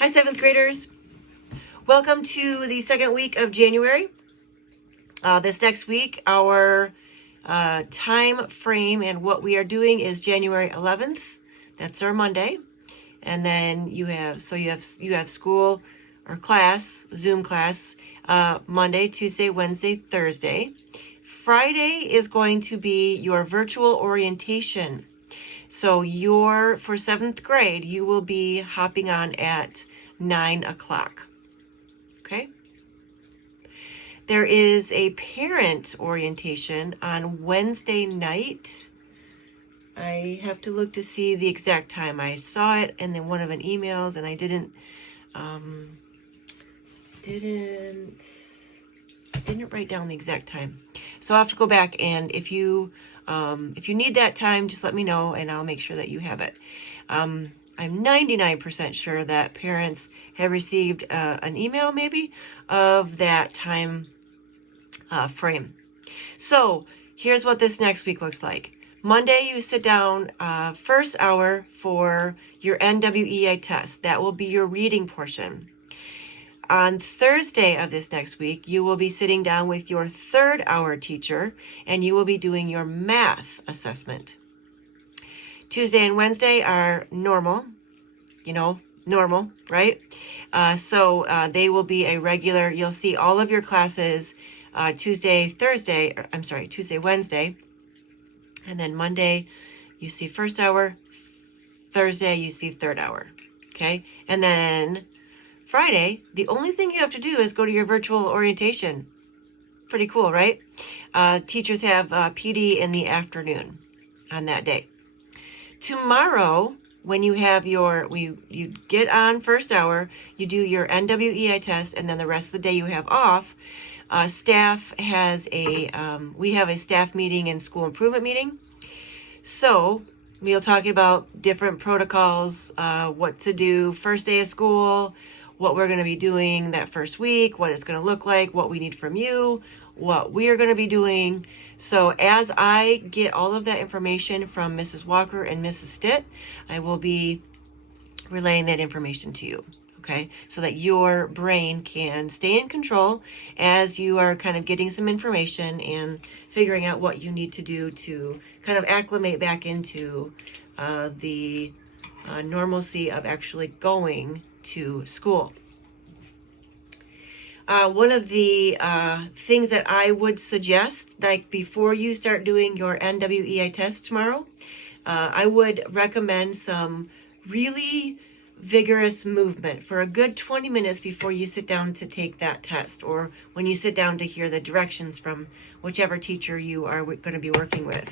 Hi, 7th graders. Welcome to the second week of January. This next week, our time frame and what we are doing is January 11th. That's our Monday. And then you have school or class, Zoom class, Monday, Tuesday, Wednesday, Thursday. Friday is going to be your virtual orientation. So for 7th grade, you will be hopping on at 9 o'clock. Okay? There is a parent orientation on Wednesday night. I have to look to see the exact time. I saw it in one of an emails, and I didn't write down the exact time. So I'll have to go back, and if you need that time, just let me know, and I'll make sure that you have it. I'm 99% sure that parents have received an email, maybe, of that time frame. So here's what this next week looks like. Monday, you sit down first hour for your NWEA test. That will be your reading portion. On Thursday of this next week, you will be sitting down with your third hour teacher, and you will be doing your math assessment. Tuesday and Wednesday are normal, right? So they will be a regular, you'll see all of your classes Tuesday, Wednesday. And then Monday, you see first hour. Thursday, you see third hour. Okay? And then Friday, the only thing you have to do is go to your virtual orientation. Pretty cool, right? Teachers have PD in the afternoon on that day. Tomorrow, when you have you get on first hour, you do your NWEI test, and then the rest of the day you have off. Staff has we have a staff meeting and school improvement meeting. So we'll talk about different protocols, what to do first day of school, what we're going to be doing that first week, what it's going to look like, what we need from you, what we are going to be doing. So as I get all of that information from Mrs. Walker and Mrs. Stitt, I will be relaying that information to you. Okay, so that your brain can stay in control as you are kind of getting some information and figuring out what you need to do to kind of acclimate back into the normalcy of actually going to school. One of the things that I would suggest, like before you start doing your NWEI test tomorrow, I would recommend some really vigorous movement for a good 20 minutes before you sit down to take that test, or when you sit down to hear the directions from whichever teacher you are going to be working with.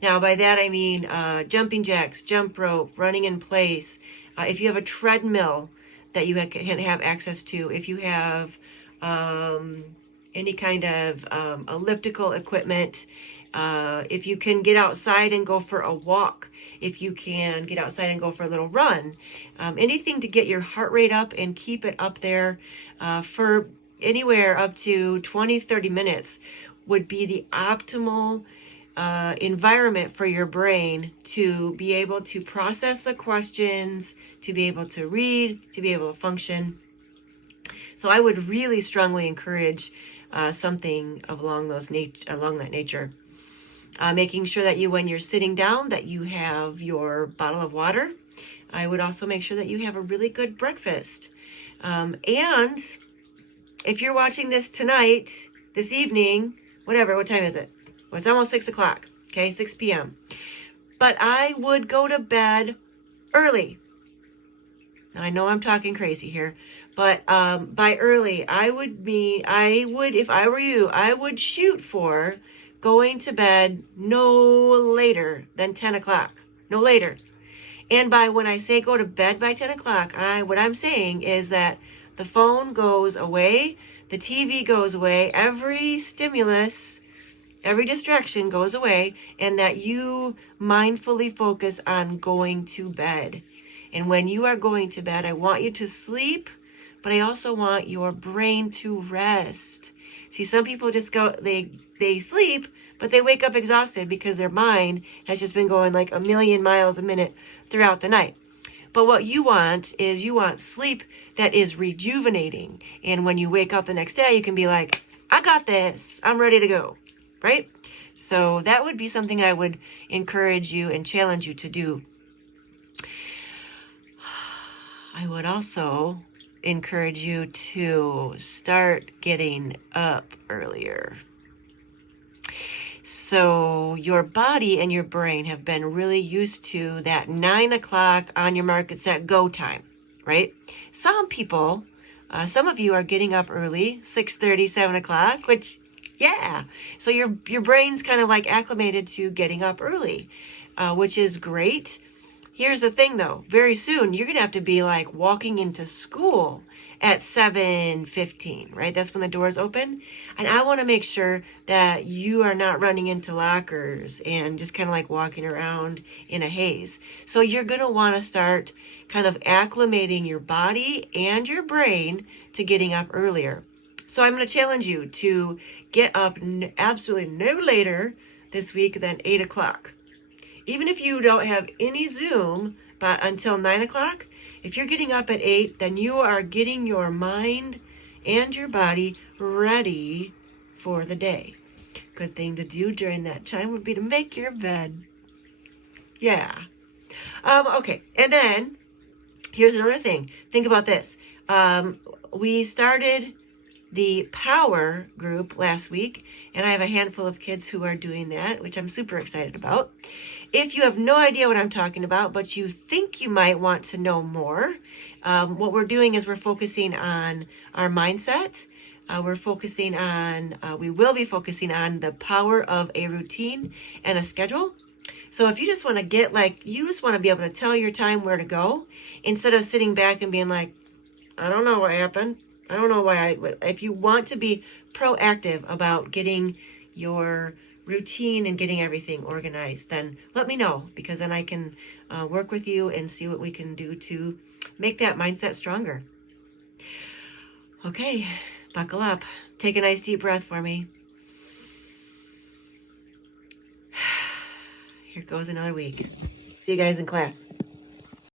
Now, by that I mean jumping jacks, jump rope, running in place. If you have a treadmill that you can have access to, if you have any kind of elliptical equipment, if you can get outside and go for a walk, if you can get outside and go for a little run, anything to get your heart rate up and keep it up there for anywhere up to 20-30 minutes would be the optimal environment for your brain to be able to process the questions, to be able to read, to be able to function. So I would really strongly encourage something along that nature. Making sure that when you're sitting down, that you have your bottle of water. I would also make sure that you have a really good breakfast. And if you're watching this tonight, this evening, whatever, what time is it? Well, it's almost 6 o'clock, okay, 6 p.m. But I would go to bed early. Now, I know I'm talking crazy here, but by early, if I were you, I would shoot for going to bed no later than 10 o'clock, no later. And when I say go to bed by 10 o'clock, what I'm saying is that the phone goes away, the TV goes away, every stimulus, every distraction goes away, and that you mindfully focus on going to bed. And when you are going to bed, I want you to sleep, but I also want your brain to rest. See, some people just they sleep, but they wake up exhausted because their mind has just been going like a million miles a minute throughout the night. But what you want is you want sleep that is rejuvenating. And when you wake up the next day, you can be like, I got this. I'm ready to go. Right? So that would be something I would encourage you and challenge you to do. I would also encourage you to start getting up earlier. So your body and your brain have been really used to that 9 o'clock on your mark, get set, go time, right? Some people, some of you are getting up early, 6:30, 7 o'clock, which, yeah. So your brain's kind of like acclimated to getting up early, which is great. Here's the thing though, very soon you're going to have to be like walking into school at 7:15, right? That's when the doors open. And I want to make sure that you are not running into lockers and just kind of like walking around in a haze. So you're going to want to start kind of acclimating your body and your brain to getting up earlier. So I'm going to challenge you to get up absolutely no later this week than 8 o'clock. Even if you don't have any Zoom until 9 o'clock, if you're getting up at 8, then you are getting your mind and your body ready for the day. Good thing to do during that time would be to make your bed. Yeah. Okay. And then here's another thing. Think about this. We started the power group last week, and I have a handful of kids who are doing that, which I'm super excited about. If you have no idea what I'm talking about, but you think you might want to know more, what we're doing is we're focusing on our mindset. We will be focusing on the power of a routine and a schedule. So if you just want to you just want to be able to tell your time where to go instead of sitting back and being like, I don't know what happened. I don't know why. If you want to be proactive about getting your routine and getting everything organized, then let me know, because then I can work with you and see what we can do to make that mindset stronger. Okay, buckle up. Take a nice deep breath for me. Here goes another week. See you guys in class.